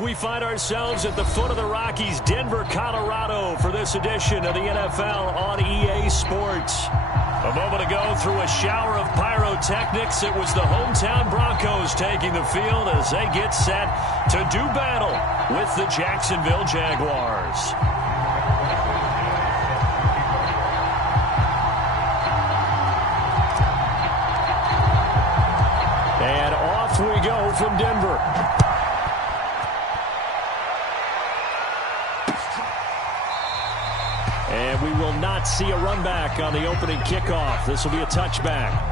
We find ourselves at the foot of the Rockies, Denver, Colorado, for this edition of the NFL on EA Sports. A moment ago, through a shower of pyrotechnics, it was the hometown Broncos taking the field as they get set to do battle with the Jacksonville Jaguars. And off we go from Denver. And we will not see a run back on the opening kickoff. This will be a touchback.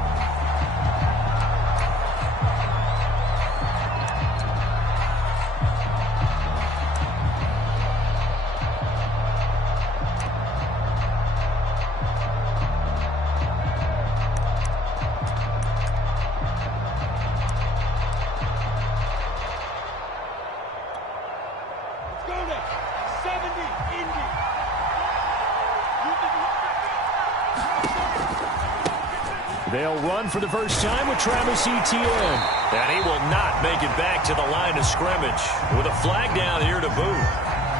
They'll run for the first time with Travis Etienne. And he will not make it back to the line of scrimmage with a flag down here to boot.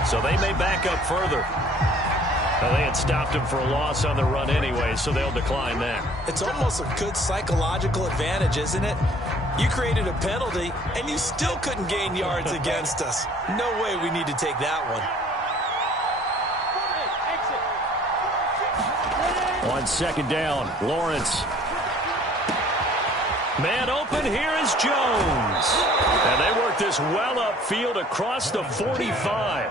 So they may back up further. Well, they had stopped him for a loss on the run anyway, so they'll decline that. It's almost a good psychological advantage, isn't it? You created a penalty, and you still couldn't gain yards against us. No way we need to take that one. On second down, Lawrence. Man open, here is Jones. And they work this well upfield across the 45.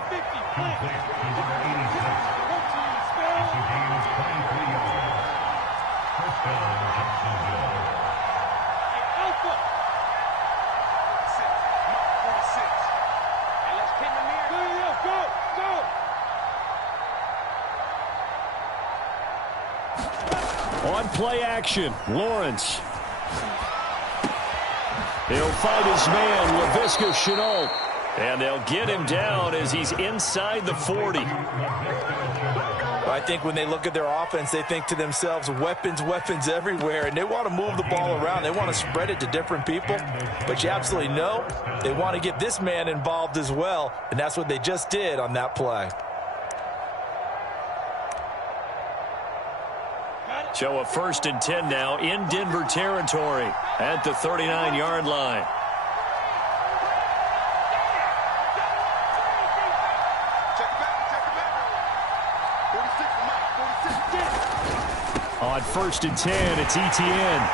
On play action, Lawrence. He'll find his man, Laviska Shenault. And they'll get him down as he's inside the 40. I think when they look at their offense, they think to themselves, weapons, weapons everywhere. And they want to move the ball around. They want to spread it to different people. But you absolutely know they want to get this man involved as well. And that's what they just did on that play. So a 1st and 10 now in Denver territory at the 39-yard line. On 1st and 10, it's Etienne.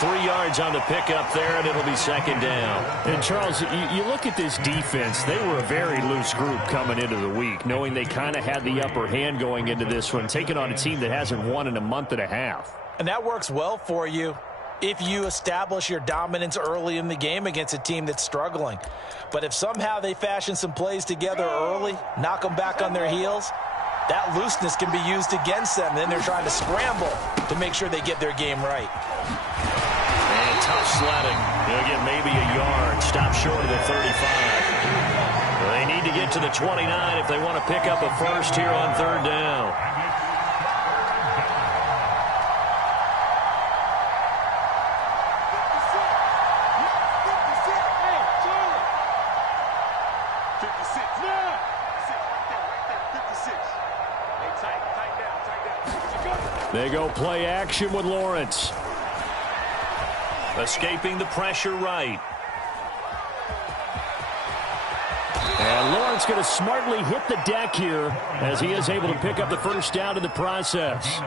3 yards on the pickup there, and it'll be second down. And, Charles, you look at this defense. They were a very loose group coming into the week, knowing they kind of had the upper hand going into this one, taking on a team that hasn't won in a month and a half. And that works well for you if you establish your dominance early in the game against a team that's struggling. But if somehow they fashion some plays together early, knock them back on their heels, that looseness can be used against them. Then they're trying to scramble to make sure they get their game right. And tough sledding. They'll get maybe a yard. Stop short of the 35. They need to get to the 29 if they want to pick up a first here on 3rd down. They go play action with Lawrence. Escaping the pressure right. And Lawrence going to smartly hit the deck here as he is able to pick up the first down in the process.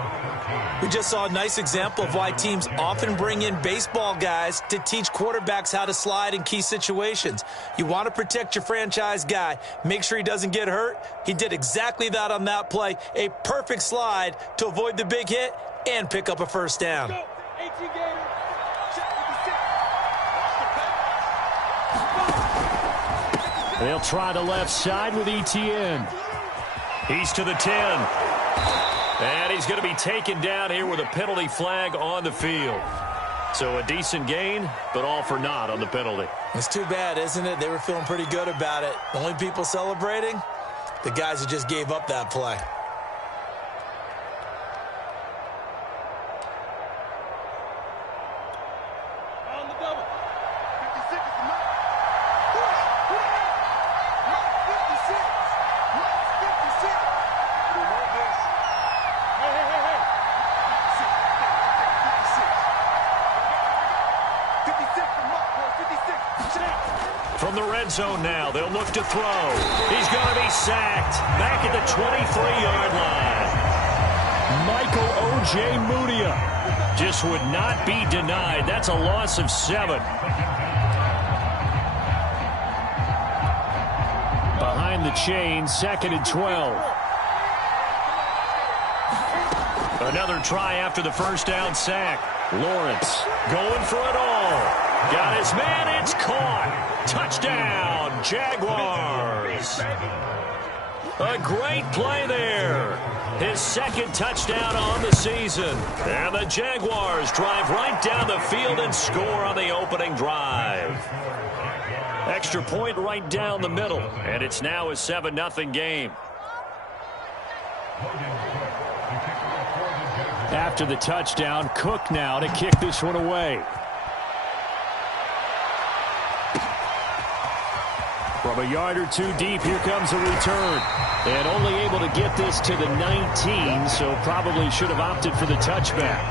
We just saw a nice example of why teams often bring in baseball guys to teach quarterbacks how to slide in key situations. You want to protect your franchise guy. Make sure he doesn't get hurt. He did exactly that on that play. A perfect slide to avoid the big hit and pick up a first down. They'll try the left side with Etienne. He's to the 10. And he's going to be taken down here with a penalty flag on the field. So a decent gain, but all for naught on the penalty. It's too bad, isn't it? They were feeling pretty good about it. The only people celebrating, the guys who just gave up that play. From the red zone now, they'll look to throw. He's going to be sacked. Back at the 23-yard line. Michael O.J. Mudia just would not be denied. That's a loss of 7. Behind the chain, 2nd and 12. Another try after the first down sack. Lawrence going for it all. Got his man. It's caught. Touchdown, Jaguars. A great play there. His 2nd touchdown on the season. And the Jaguars drive right down the field and score on the opening drive. Extra point right down the middle. And it's now a 7-0 game. After the touchdown, Cook now to kick this one away. From a yard or 2 deep, here comes a return. And only able to get this to the 19, so probably should have opted for the touchback.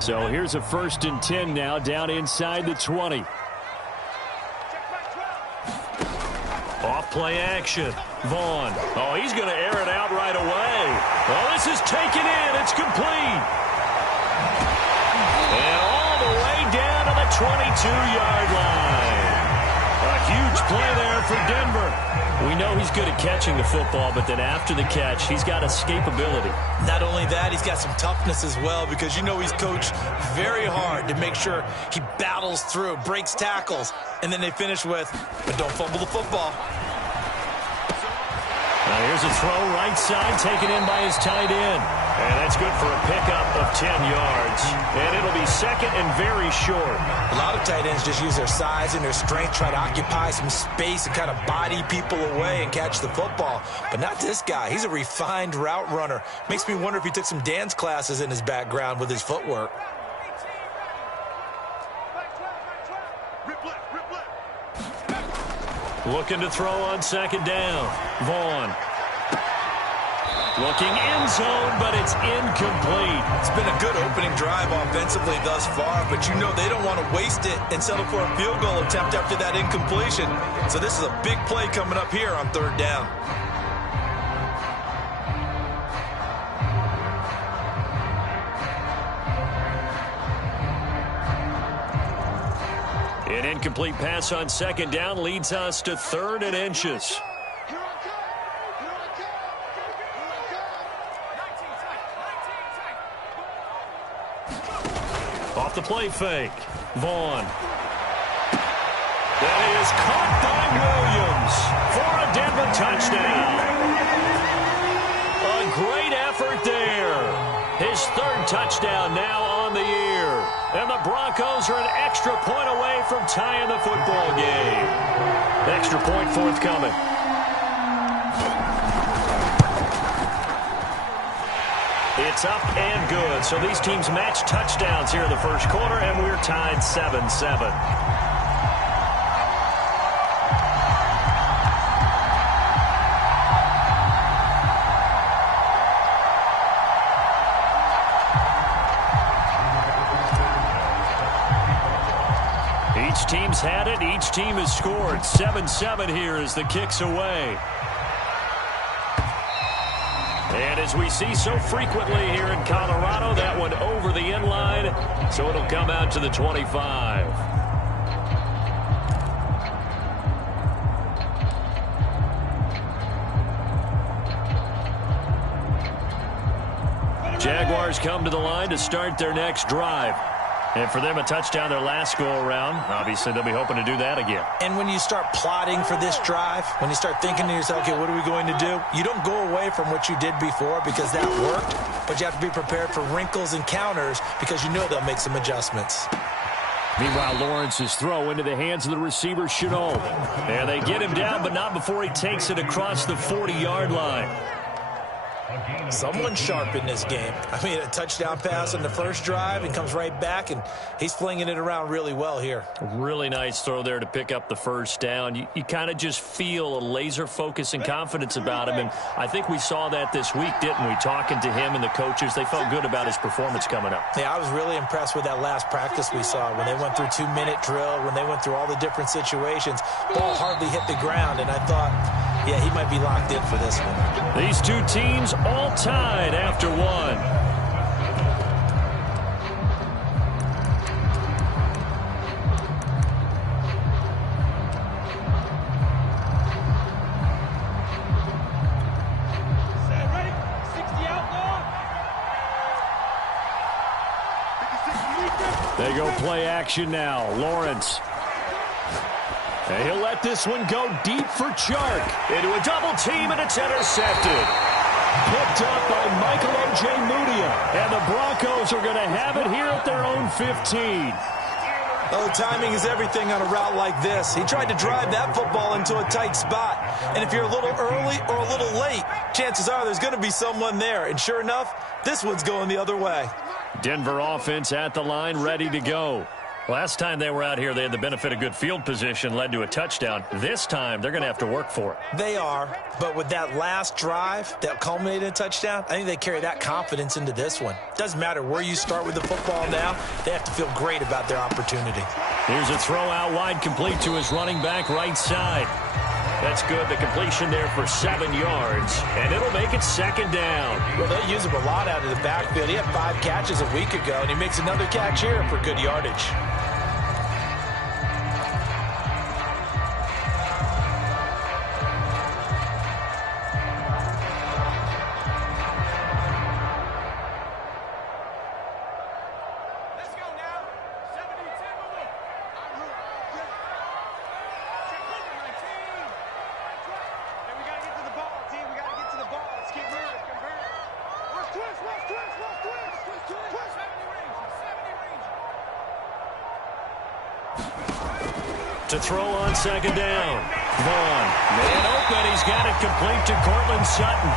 So here's a 1st and 10 now down inside the 20. Off play action. Vaughn. Oh, he's going to air it out right away. Oh, this is taken in. It's complete. And all the way down to the 22-yard line. A huge play there for Denver. We know he's good at catching the football, but then after the catch, he's got escapability. Not only that, he's got some toughness as well, because you know he's coached very hard to make sure he battles through, breaks tackles, and then they finish with, but don't fumble the football. Now here's a throw right side taken in by his tight end. And that's good for a pickup of 10 yards. And it'll be 2nd and very short. A lot of tight ends just use their size and their strength, try to occupy some space and kind of body people away and catch the football. But not this guy. He's a refined route runner. Makes me wonder if he took some dance classes in his background with his footwork. Looking to throw on 2nd down. Vaughn. Looking end zone, but it's incomplete. It's been a good opening drive offensively thus far, but you know they don't want to waste it and settle for a field goal attempt after that incompletion. So this is a big play coming up here on 3rd down. An incomplete pass on 2nd down leads us to 3rd and inches. Off the play fake. Vaughn. That is caught by Williams for a Denver touchdown. A great effort there. His 3rd touchdown now on the year. And the Broncos are an extra point away from tying the football game. Extra point forthcoming. It's up and good. So these teams match touchdowns here in the first quarter, and we're tied 7-7. Each team's had it. Each team has scored. 7-7 here as the kick's away. And as we see so frequently here in Colorado, that one over the end line, so it'll come out to the 25. Jaguars come to the line to start their next drive. And for them, a touchdown their last go-around. Obviously, they'll be hoping to do that again. And when you start plotting for this drive, when you start thinking to yourself, okay, what are we going to do? You don't go away from what you did before because that worked, but you have to be prepared for wrinkles and counters because you know they'll make some adjustments. Meanwhile, Lawrence's throw into the hands of the receiver, Chenault. And they get him down, but not before he takes it across the 40-yard line. Someone sharp in this game. I mean, a touchdown pass on the first drive and comes right back, and he's flinging it around really well here. Really nice throw there to pick up the first down. You kind of just feel a laser focus and confidence about him, and I think we saw that this week, didn't we? Talking to him and the coaches, they felt good about his performance coming up. Yeah, I was really impressed with that last practice we saw when they went through 2-minute drill, when they went through all the different situations. Ball hardly hit the ground, and I thought, yeah, he might be locked in for this one. These two teams all tied after one. They go play action now. Lawrence. And he'll let this one go deep for Chark. Into a double team, and it's intercepted. Picked up by Michael Ojemudia. And the Broncos are going to have it here at their own 15. Oh, timing is everything on a route like this. He tried to drive that football into a tight spot. And if you're a little early or a little late, chances are there's going to be someone there. And sure enough, this one's going the other way. Denver offense at the line, ready to go. Last time they were out here, they had the benefit of good field position, led to a touchdown. This time, they're going to have to work for it. They are, but with that last drive that culminated in a touchdown, I think they carry that confidence into this one. Doesn't matter where you start with the football now, they have to feel great about their opportunity. Here's a throw out wide, complete to his running back right side. That's good. The completion there for 7 yards, and it'll make it second down. Well, they use him a lot out of the backfield. He had 5 catches a week ago, and he makes another catch here for good yardage. To throw on second down. Vaughn, man open. He's got it complete to Cortland Sutton.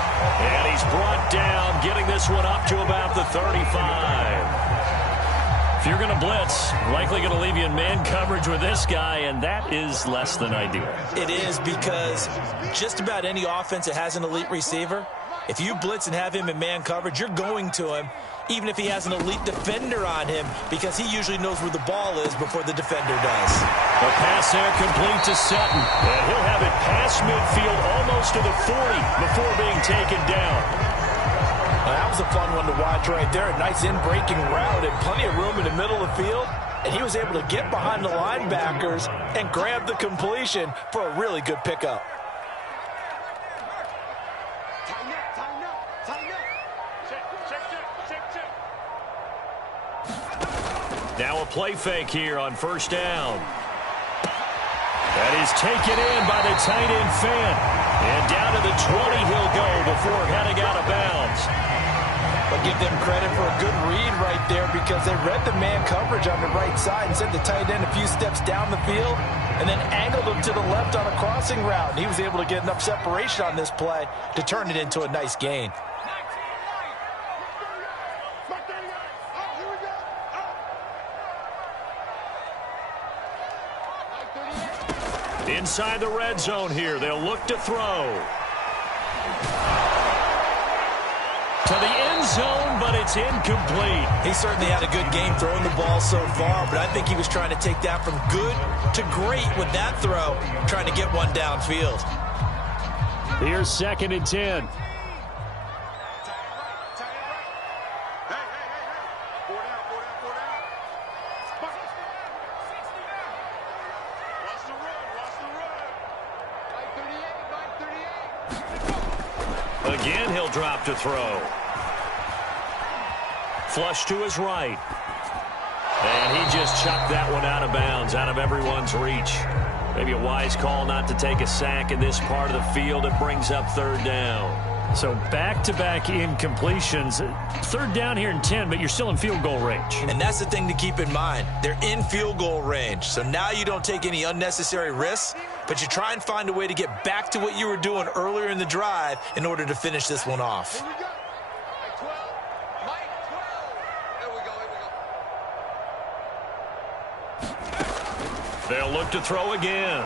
And he's brought down, getting this one up to about the 35. If you're going to blitz, likely going to leave you in man coverage with this guy, and that is less than ideal. It is, because just about any offense that has an elite receiver, if you blitz and have him in man coverage, you're going to him, even if he has an elite defender on him, because he usually knows where the ball is before the defender does. A pass there complete to Sutton. And he'll have it past midfield almost to the 40 before being taken down. That was a fun one to watch right there. A nice in-breaking route and plenty of room in the middle of the field. And he was able to get behind the linebackers and grab the completion for a really good pickup. Now a play fake here on first down. That is taken in by the tight end Fant. And down to the 20 he'll go before heading out of bounds. But give them credit for a good read right there, because they read the man coverage on the right side and sent the tight end a few steps down the field and then angled him to the left on a crossing route. And he was able to get enough separation on this play to turn it into a nice gain. Inside the red zone here, they'll look to throw. To the end zone, but it's incomplete. He certainly had a good game throwing the ball so far, but I think he was trying to take that from good to great with that throw, trying to get one downfield. Here's 2nd and 10. Again, he'll drop to throw. Flush to his right. And he just chucked that one out of bounds, out of everyone's reach. Maybe a wise call not to take a sack in this part of the field. It brings up third down. So back-to-back incompletions. Third down here in 10, but you're still in field goal range. And that's the thing to keep in mind. They're in field goal range. So now you don't take any unnecessary risks, but you try and find a way to get back to what you were doing earlier in the drive in order to finish this one off. They'll look to throw again.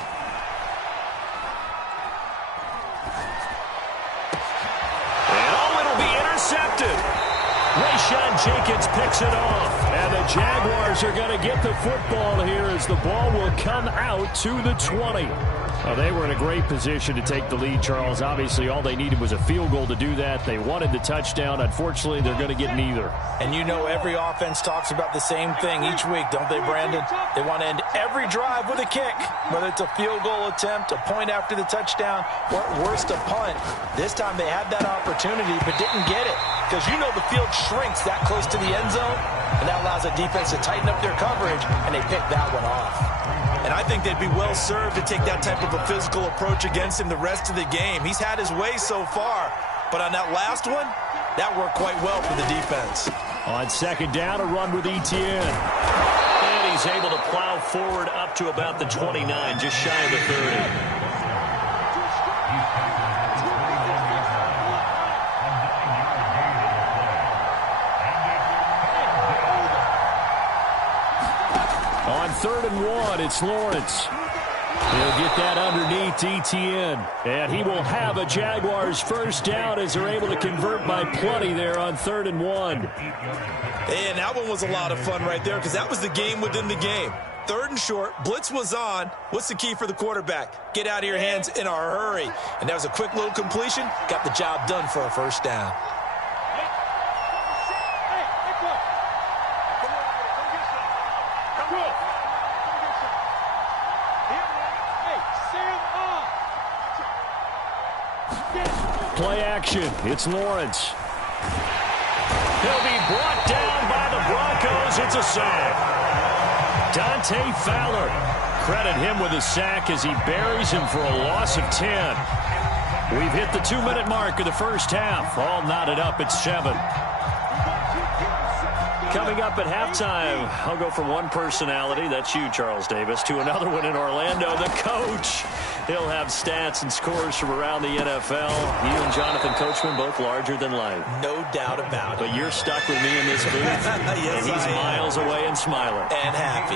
Intercepted. Rayshon Jenkins picks it off. And the Jaguars are going to get the football here as the ball will come out to the 20. Well, they were in a great position to take the lead, Charles. Obviously, all they needed was a field goal to do that. They wanted the touchdown. Unfortunately, they're going to get neither. And you know every offense talks about the same thing each week, don't they, Brandon? They want to end every drive with a kick, whether it's a field goal attempt, a point after the touchdown, or at worst, a punt. This time they had that opportunity but didn't get it because you know the field shrinks that close to the end zone, and that allows the defense to tighten up their coverage, and they picked that one off. And I think they'd be well served to take that type of a physical approach against him the rest of the game. He's had his way so far, but on that last one, that worked quite well for the defense. On second down, a run with Etienne. And he's able to plow forward up to about the 29, just shy of the 30. On 3rd and 1, it's Lawrence. He'll get that underneath Etienne. And he will have a Jaguars first down as they're able to convert by plenty there on 3rd and 1. And that one was a lot of fun right there because that was the game within the game. 3rd and short, blitz was on. What's the key for the quarterback? Get out of your hands in a hurry. And that was a quick little completion. Got the job done for a first down. Play action. It's Lawrence. He'll be brought down by the Broncos. It's a sack. Dante Fowler. Credit him with a sack as he buries him for a loss of 10. We've hit the 2-minute mark of the first half. All knotted up at 7. Coming up at halftime, I'll go from one personality, that's you, Charles Davis, to another one in Orlando, the coach. He'll have stats and scores from around the NFL. You and Jonathan Coachman, both larger than life. No doubt about it. But you're stuck with me in this booth, yes, and he's miles away and smiling. And happy.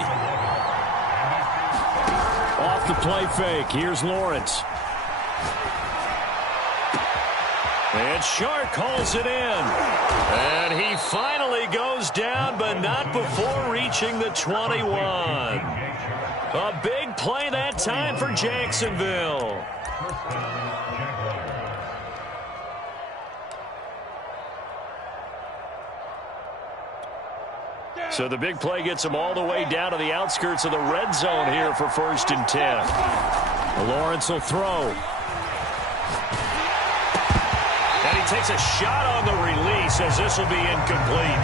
Off the play fake, here's Lawrence. And Shark calls it in. And he finally goes down, but not before reaching the 21. A big play that time for Jacksonville. So the big play gets him all the way down to the outskirts of the red zone here for 1st and 10. Lawrence will throw. And he takes a shot on the release as this will be incomplete.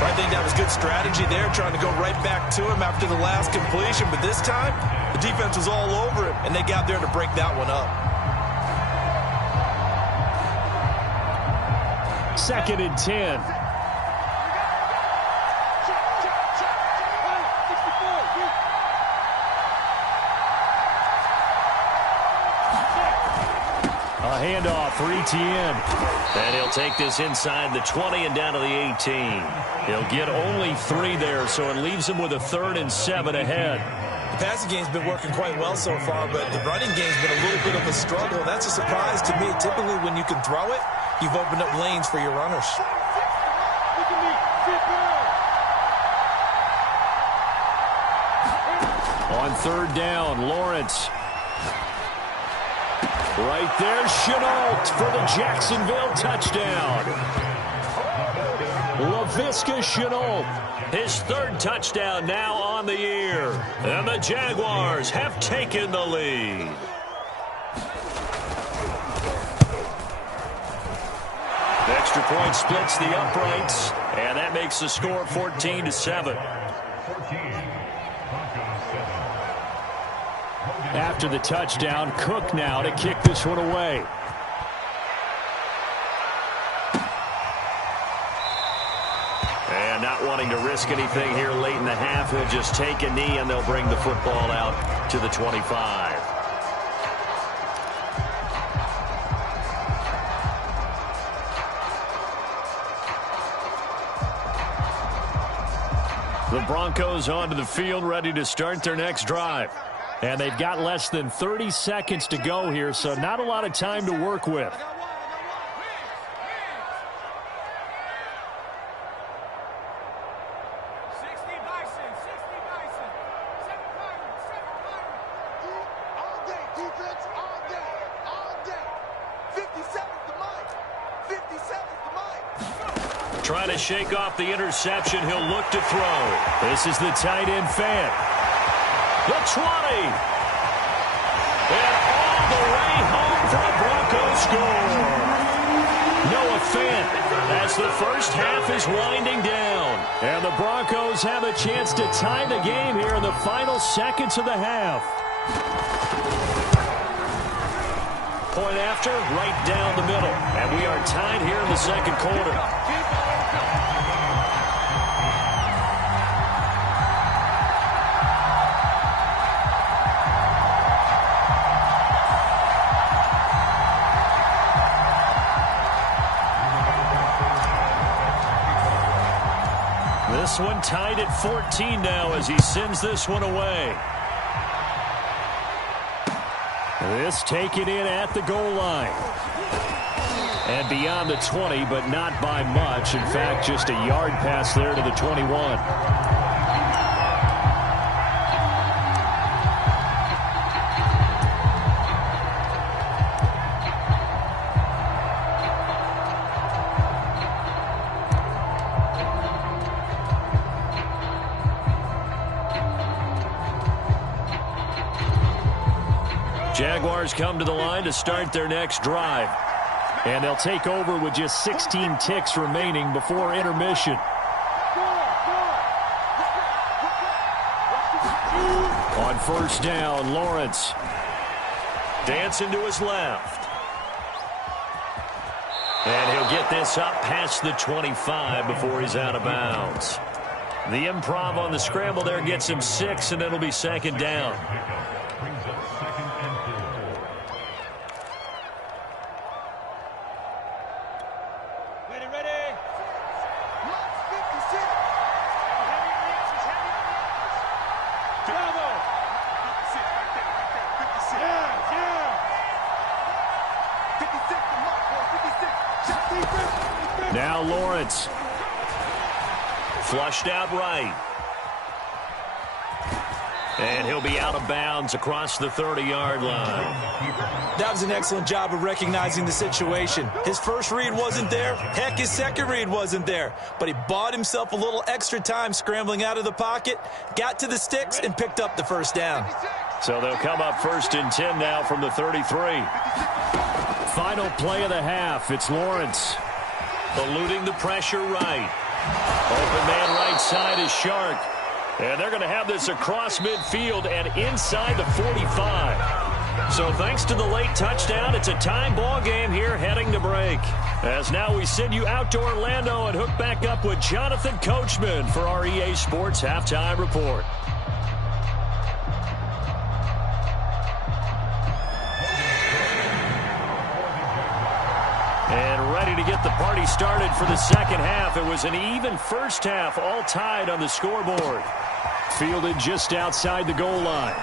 I think that was good strategy there, trying to go right back to him after the last completion. But this time, the defense was all over him, and they got there to break that one up. 2nd and 10. A handoff for Etienne. And he'll take this inside the 20 and down to the 18. He'll get only 3 there, so it leaves him with a 3rd and 7 ahead. The passing game's been working quite well so far, but the running game's been a little bit of a struggle. That's a surprise to me. Typically, when you can throw it, you've opened up lanes for your runners. On 3rd down, Lawrence. Right there, Chenault for the Jacksonville touchdown. Laviska Chenault, his 3rd touchdown now on the year. And the Jaguars have taken the lead. The extra point splits the uprights, and that makes the score 14-7. after the touchdown. Cook now to kick this one away. And not wanting to risk anything here late in the half, he'll just take a knee, and they'll bring the football out to the 25. The Broncos onto the field, ready to start their next drive. And they've got less than 30 seconds to go here, so not a lot of time to work with. Trying to shake off the interception. He'll look to throw. This is the tight end Fant. The 20. And all the way home for a Broncos score. Noah Fant, as the first half is winding down. And the Broncos have a chance to tie the game here in the final seconds of the half. Point after, right down the middle. And we are tied here in the second quarter. This one tied at 14 now as he sends this one away. This taken in at the goal line. And beyond the 20, but not by much. In fact, just a yard pass there to the 21. Jaguars come to the line to start their next drive. And they'll take over with just 16 ticks remaining before intermission. On first down, Lawrence. Dancing to his left. And he'll get this up past the 25 before he's out of bounds. The improv on the scramble there gets him 6, and it'll be second down. Now Lawrence. Flushed out right. And he'll be out of bounds across the 30-yard line. That was an excellent job of recognizing the situation. His first read wasn't there. Heck, his second read wasn't there. But he bought himself a little extra time scrambling out of the pocket, got to the sticks, and picked up the first down. So they'll come up first and 10 now from the 33. Final play of the half. It's Lawrence. Eluding the pressure right. Open man right side is Shark. And they're going to have this across midfield and inside the 45. So thanks to the late touchdown, it's a tie ball game here heading to break. As now we send you out to Orlando and hook back up with Jonathan Coachman for our EA Sports Halftime Report. And ready to get the party started for the second half. It was an even first half, all tied on the scoreboard. Fielded just outside the goal line.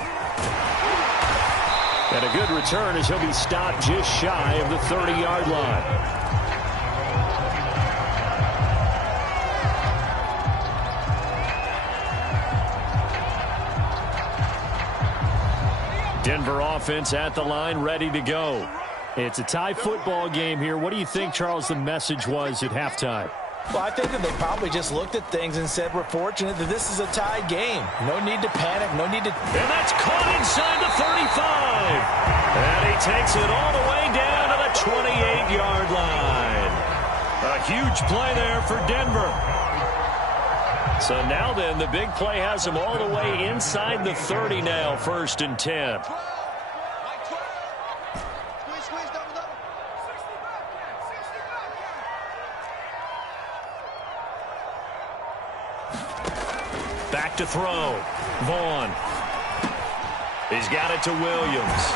And a good return as he'll be stopped just shy of the 30-yard line. Denver offense at the line, ready to go. It's a tie football game here. What do you think, Charles, the message was at halftime? Well, I think that they probably just looked at things and said, we're fortunate that this is a tie game. No need to panic, no need to... And that's caught inside the 35. And he takes it all the way down to the 28-yard line. A huge play there for Denver. So now then, the big play has him all the way inside the 30 now, first and 10. Back to throw. Vaughn. He's got it to Williams.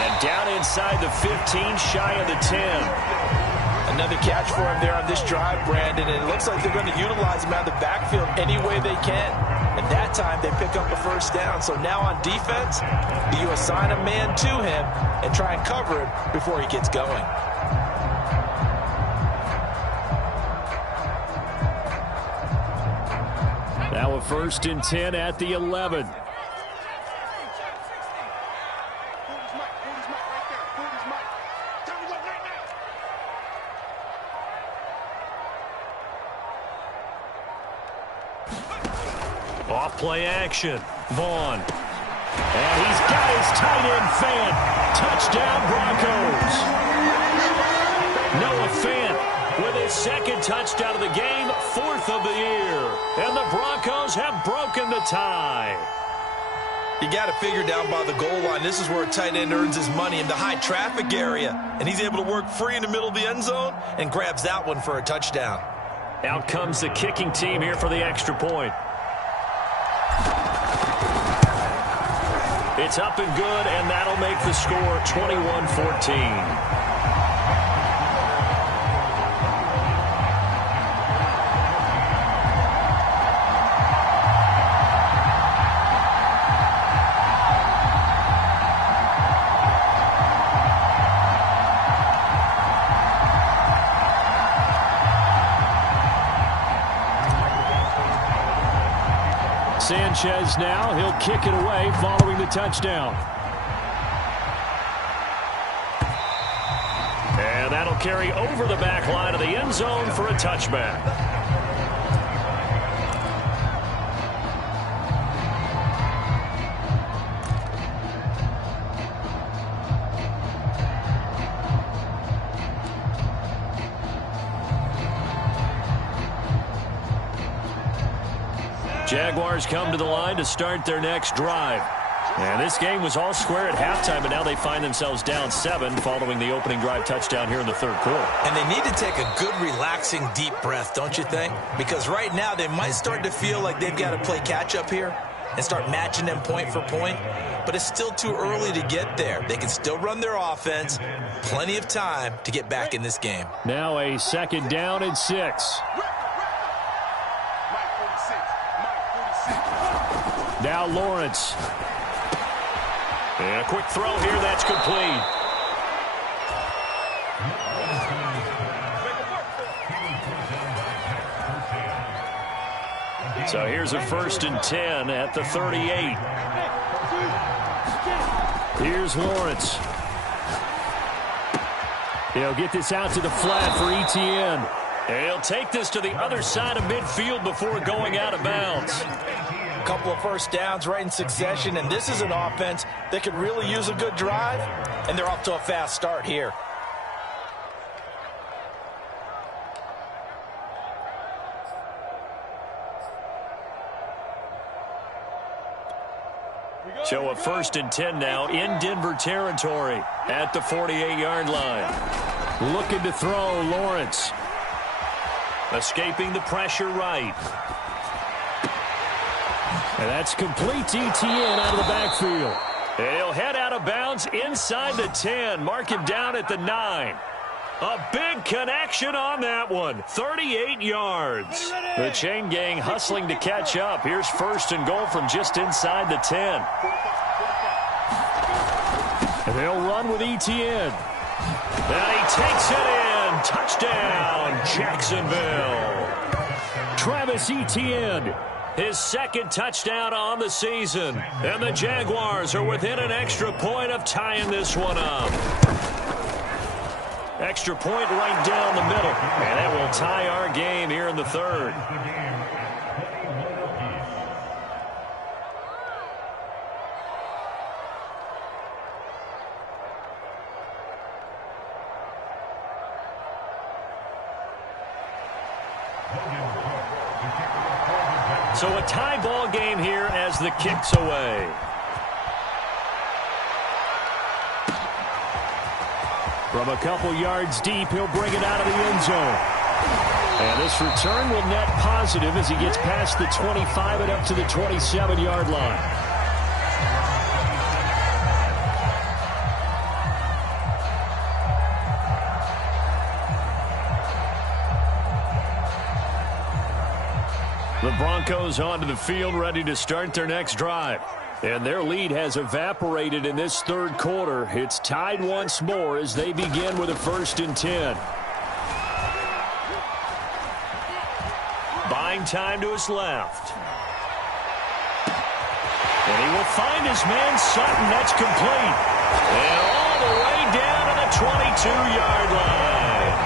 And down inside the 15, shy of the 10. Another catch for him there on this drive, Brandon, and it looks like they're going to utilize him out of the backfield any way they can. And that time, they pick up a first down. So now on defense, you assign a man to him and try and cover him before he gets going. Now a 1st and 10 at the 11. Off play action. Vaughn. And he's got his tight end Fant. Touchdown Broncos. Noah Fant with his 2nd touchdown of the game, 4th of the year. And the Broncos have broken the tie. You got to figure down by the goal line. This is where a tight end earns his money, in the high traffic area. And he's able to work free in the middle of the end zone and grabs that one for a touchdown. Out comes the kicking team here for the extra point. It's up and good, and that'll make the score 21-14. Sanchez now, he'll kick it away following the touchdown. And that'll carry over the back line of the end zone for a touchback. Jaguars come to the line to start their next drive. And this game was all square at halftime, but now they find themselves down 7 following the opening drive touchdown here in the 3rd quarter. And they need to take a good, relaxing, deep breath, don't you think? Because right now they might start to feel like they've got to play catch-up here and start matching them point for point. But it's still too early to get there. They can still run their offense. Plenty of time to get back in this game. Now a 2nd down and 6. Now Lawrence. And a quick throw here, that's complete. So here's a 1st and 10 at the 38. Here's Lawrence. He'll get this out to the flat for Etienne. And he'll take this to the other side of midfield before going out of bounds. A couple of first downs right in succession, and this is an offense that could really use a good drive, and they're off to a fast start here. So a 1st and 10 now in Denver territory at the 48-yard line. Looking to throw, Lawrence. Escaping the pressure right. And that's complete to Etienne out of the backfield. And he'll head out of bounds inside the 10. Mark him down at the 9. A big connection on that one. 38 yards. The chain gang hustling to catch up. Here's 1st and goal from just inside the 10. And they'll run with Etienne. And he takes it in. Touchdown, Jacksonville. Travis Etienne. His 2nd touchdown on the season. And the Jaguars are within an extra point of tying this one up. Extra point right down the middle. And that will tie our game here in the 3rd. So a tie ball game here as the kick's away. From a couple yards deep, he'll bring it out of the end zone. And this return will net positive as he gets past the 25 and up to the 27-yard line. The Broncos onto the field, ready to start their next drive. And their lead has evaporated in this third quarter. It's tied once more as they begin with a 1st and 10. Buying time to his left. And he will find his man Sutton. That's complete. And all the way down to the 22-yard line.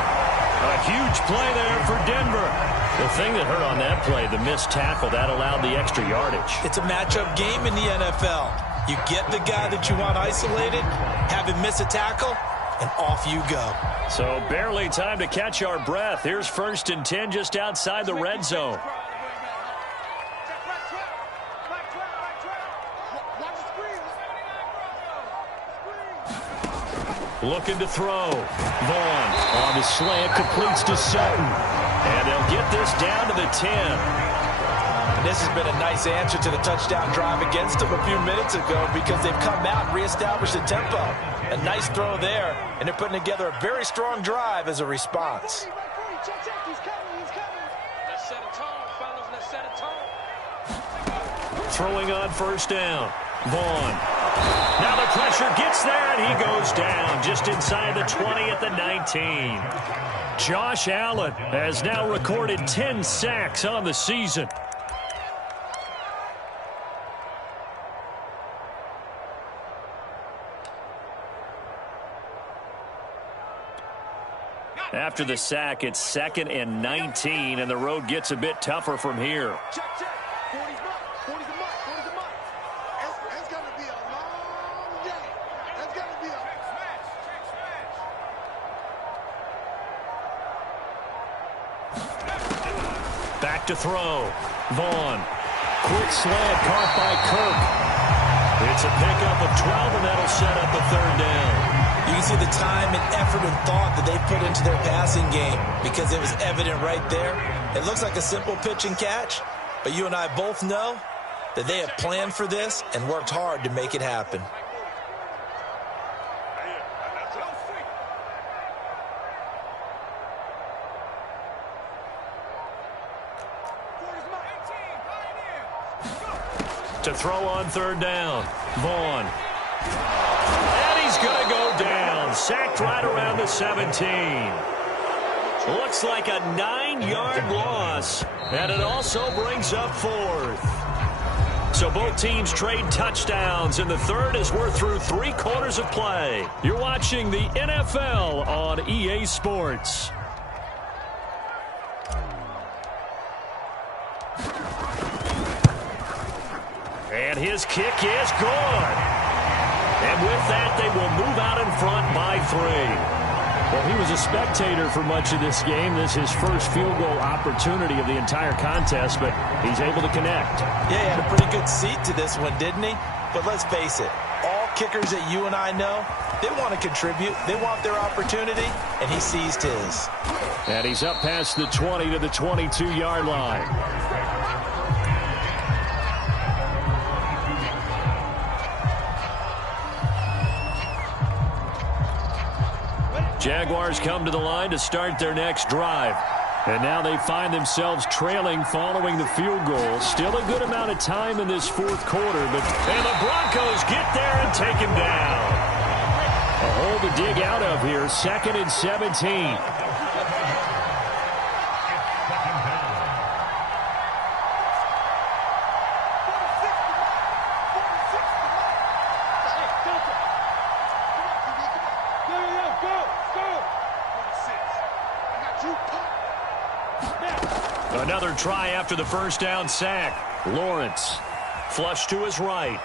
A huge play there for Denver. The thing that hurt on that play, the missed tackle, that allowed the extra yardage. It's a matchup game in the NFL. You get the guy that you want isolated, have him miss a tackle, and off you go. So barely time to catch our breath. Here's 1st and 10 just outside the red zone. Looking to throw. Vaughn on the slant, completes to Sutton. And they'll get this down to the 10. And this has been a nice answer to the touchdown drive against them a few minutes ago because they've come out and reestablished the tempo. A nice throw there, and they're putting together a very strong drive as a response. Throwing on 1st down. Vaughn. Now the pressure gets there, and he goes down just inside the 20 at the 19. Josh Allen has now recorded 10 sacks on the season. After the sack, it's 2nd and 19, and the road gets a bit tougher from here. Back to throw. Vaughn. Quick slant caught by Kirk. It's a pickup of 12, and that'll set up a 3rd down. You can see the time and effort and thought that they put into their passing game because it was evident right there. It looks like a simple pitch and catch, but you and I both know that they have planned for this and worked hard to make it happen. To throw on 3rd down. Vaughn. And he's going to go down. Sacked right around the 17. Looks like a 9-yard loss. And it also brings up 4th. So both teams trade touchdowns in the 3rd as we're through 3 quarters of play. You're watching the NFL on EA Sports. And his kick is good. And with that, they will move out in front by 3. Well, he was a spectator for much of this game. This is his first field goal opportunity of the entire contest, but he's able to connect. Yeah, he had a pretty good seat to this one, didn't he? But let's face it, all kickers that you and I know, they want to contribute. They want their opportunity, and he seized his. And he's up past the 20 to the 22-yard line. Jaguars come to the line to start their next drive. And now they find themselves trailing following the field goal. Still a good amount of time in this 4th quarter. And the Broncos get there and take him down. A hole to dig out of here. 2nd and 17. Another try after the 1st down sack. Lawrence, flush to his right.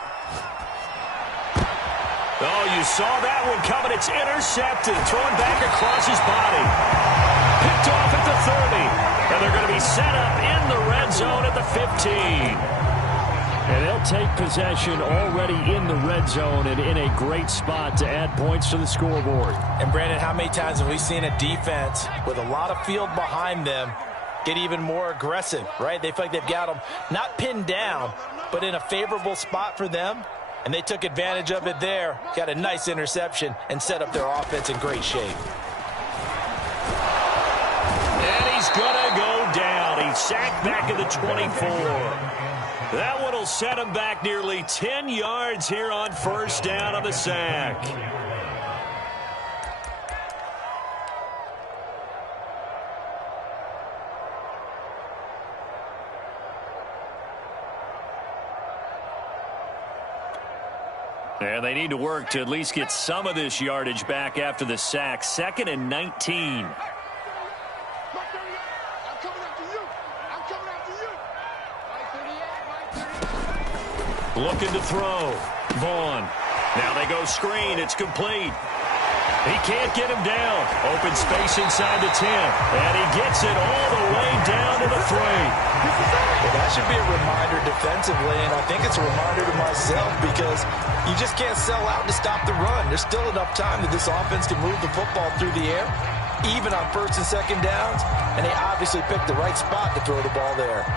Oh, you saw that one coming. It's intercepted. Thrown back across his body. Picked off at the 30. And they're going to be set up in the red zone at the 15. And they'll take possession already in the red zone and in a great spot to add points to the scoreboard. And, Brandon, how many times have we seen a defense with a lot of field behind them get even more aggressive, right? They feel like they've got them not pinned down, but in a favorable spot for them. And they took advantage of it there, got a nice interception, and set up their offense in great shape. And he's going to go down. He's sacked back at the 24. That one will set him back nearly 10 yards here on first down on the sack. And they need to work to at least get some of this yardage back after the sack. 2nd and 19. Looking to throw. Vaughn. Now they go screen. It's complete. He can't get him down. Open space inside the 10. And he gets it all the way down to the 3. Well, that should be a reminder defensively, and I think it's a reminder to myself because you just can't sell out to stop the run. There's still enough time that this offense can move the football through the air, even on 1st and 2nd downs, and they obviously picked the right spot to throw the ball there.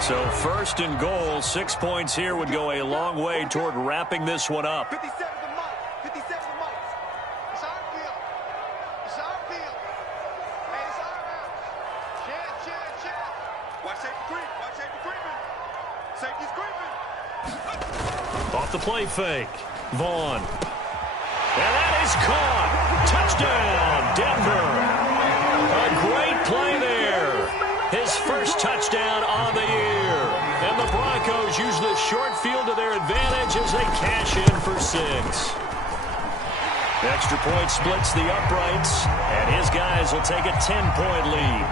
So 1st and goal, 6 points here would go a long way toward wrapping this one up. 57 to Mike. 57 to Mike. It's our field. It's our field. Hey, it's our route. Check. Watch safety creep. Watch safety creeping. Safety's creeping. Off the play fake. Vaughn. And that is caught. Touchdown, Denver. A great play there. His first touchdown on the year. And the Broncos use the short field to their advantage as they cash in for 6. Extra point splits the uprights, and his guys will take a 10-point lead.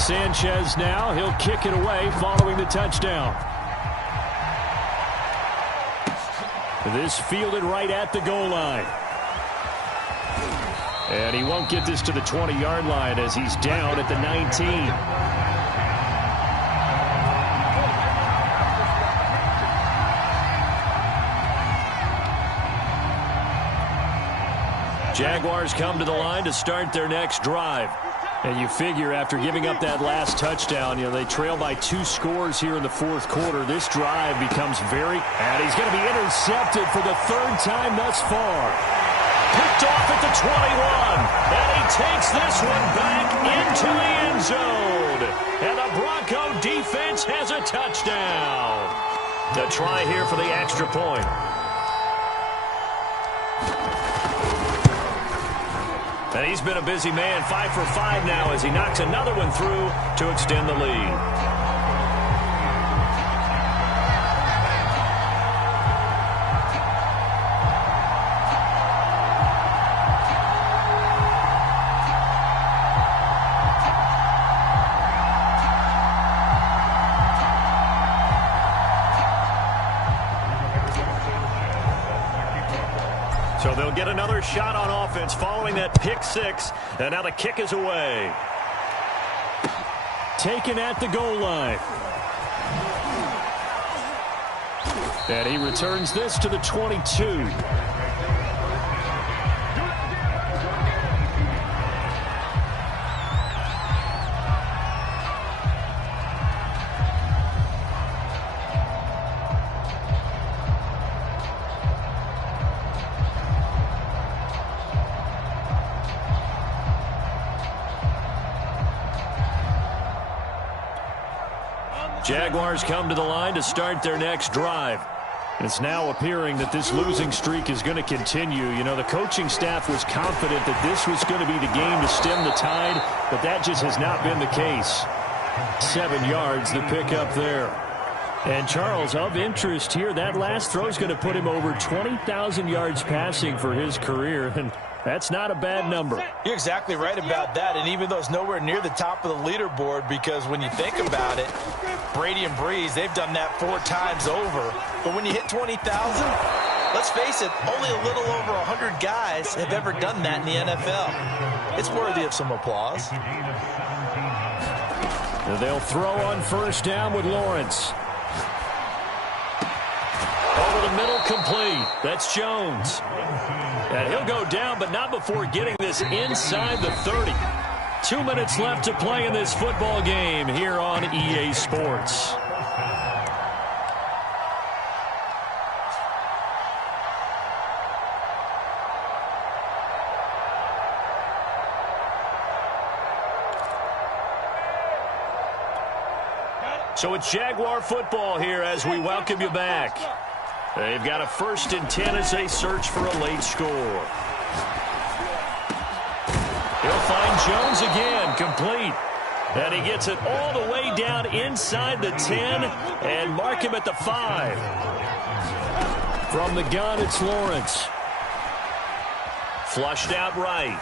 Sanchez now, he'll kick it away following the touchdown. This fielded right at the goal line. And he won't get this to the 20-yard line as he's down at the 19. Jaguars come to the line to start their next drive. And you figure after giving up that last touchdown, they trail by 2 scores here in the 4th quarter. This drive becomes very... And he's going to be intercepted for the 3rd time thus far. Picked off at the 21. And he takes this one back into the end zone. And the Bronco defense has a touchdown. The try here for the extra point. And he's been a busy man, 5 for 5 now as he knocks another one through to extend the lead. So they'll get another shot on offense following that pick 6. And now the kick is away. Taken at the goal line. And he returns this to the 22. Jaguars come to the line to start their next drive. It's now appearing that this losing streak is going to continue. The coaching staff was confident that this was going to be the game to stem the tide, but that just has not been the case. 7 yards, the pickup there. And Charles, of interest here, that last throw is going to put him over 20,000 yards passing for his career, and that's not a bad number. You're exactly right about that, and even though it's nowhere near the top of the leaderboard, because when you think about it, Brady and Breeze, they've done that 4 times over. But when you hit 20,000, let's face it, only a little over 100 guys have ever done that in the NFL. It's worthy of some applause. They'll throw on first down with Lawrence. Over the middle, complete. That's Jones. And he'll go down, but not before getting this inside the 30. 2 minutes left to play in this football game here on EA Sports. So it's Jaguar football here as we welcome you back. They've got a 1st and 10 as they search for a late score. He'll find Jones again, complete. And he gets it all the way down inside the 10 and mark him at the 5. From the gun, it's Lawrence. Flushed out right.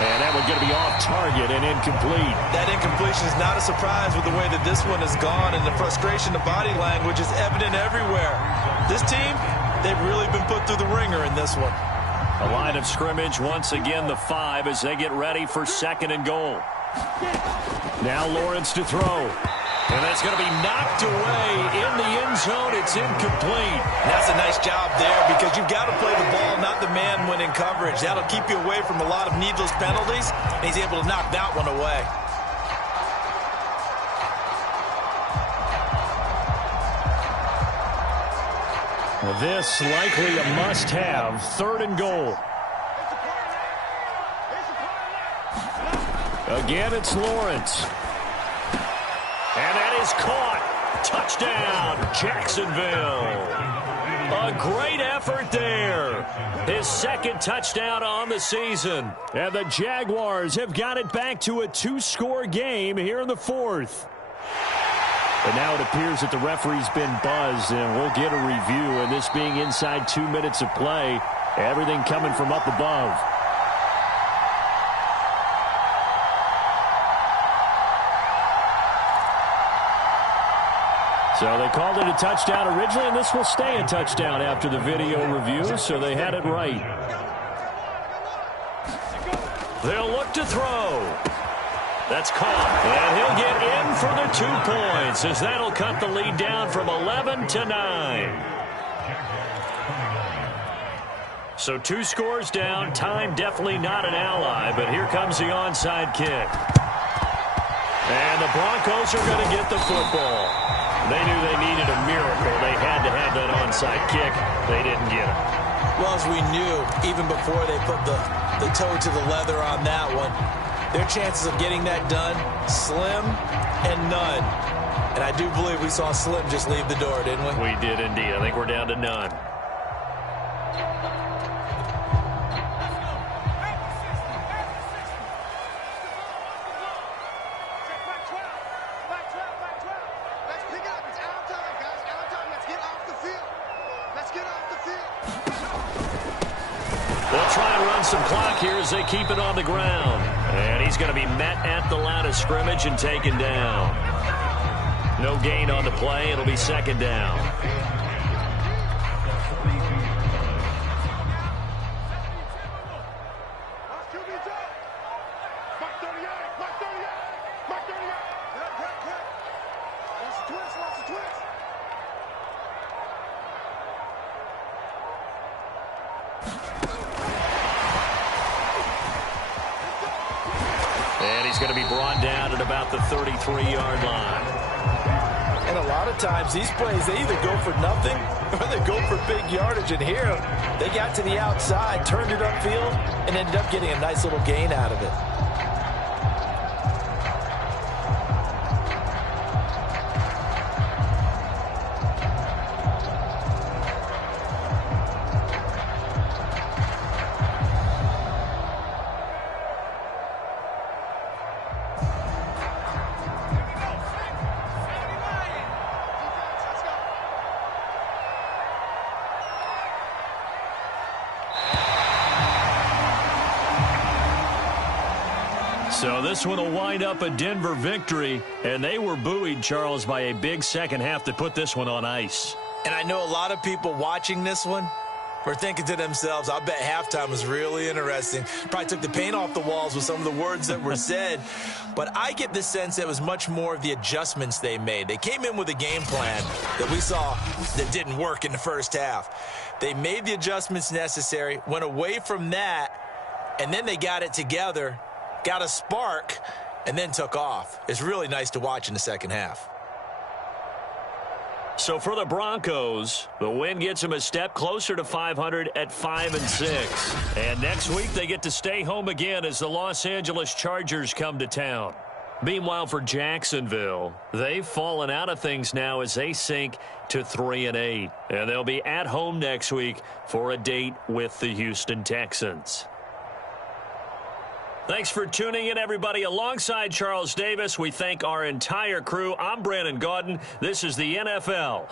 And that one's going to be off target and incomplete. That incompletion is not a surprise with the way that this one has gone, and the frustration, the body language is evident everywhere. This team, they've really been put through the ringer in this one. A line of scrimmage, once again the 5 as they get ready for 2nd and goal. Now Lawrence to throw. And that's going to be knocked away in the end zone. It's incomplete. That's a nice job there because you've got to play the ball, not the man when in coverage. That'll keep you away from a lot of needless penalties, and he's able to knock that one away. Well, this likely a must-have. 3rd and goal. Again, it's Lawrence. And that is caught. Touchdown, Jacksonville. A great effort there. His 2nd touchdown on the season. And the Jaguars have got it back to a 2-score game here in the 4th. And now it appears that the referee's been buzzed, and we'll get a review. And this being inside 2 minutes of play, everything coming from up above. So they called it a touchdown originally, and this will stay a touchdown after the video review, so they had it right. They'll look to throw. That's caught, and he'll get in for the 2 points, as that'll cut the lead down from 11 to 9. So 2 scores down, time definitely not an ally, but here comes the onside kick. And the Broncos are going to get the football. They knew they needed a miracle. They had to have that onside kick. They didn't get it. Well, as we knew, even before they put the toe to the leather on that one, their chances of getting that done, slim and none. And I do believe we saw Slim just leave the door, didn't we? We did indeed. I think we're down to none. Some clock here as they keep it on the ground. And he's going to be met at the line of scrimmage and taken down. No gain on the play. It'll be 2nd down. And he's going to be brought down at about the 33-yard line. And a lot of times these plays, they either go for nothing or they go for big yardage. And here, they got to the outside, turned it upfield, and ended up getting a nice little gain out of it. So this one will wind up a Denver victory, and they were buoyed, Charles, by a big second half to put this one on ice. And I know a lot of people watching this one, were thinking to themselves, I bet halftime was really interesting. Probably took the paint off the walls with some of the words that were said. But I get the sense that it was much more of the adjustments they made. They came in with a game plan that we saw that didn't work in the first half. They made the adjustments necessary, went away from that, and then they got it together, got a spark, and then took off. It's really nice to watch in the second half. So for the Broncos, the win gets them a step closer to 500 at 5-6. And next week they get to stay home again as the Los Angeles Chargers come to town. Meanwhile, for Jacksonville, they've fallen out of things now as they sink to 3-8. And they'll be at home next week for a date with the Houston Texans. Thanks for tuning in, everybody. Alongside Charles Davis, we thank our entire crew. I'm Brandon Gaudin. This is the NFL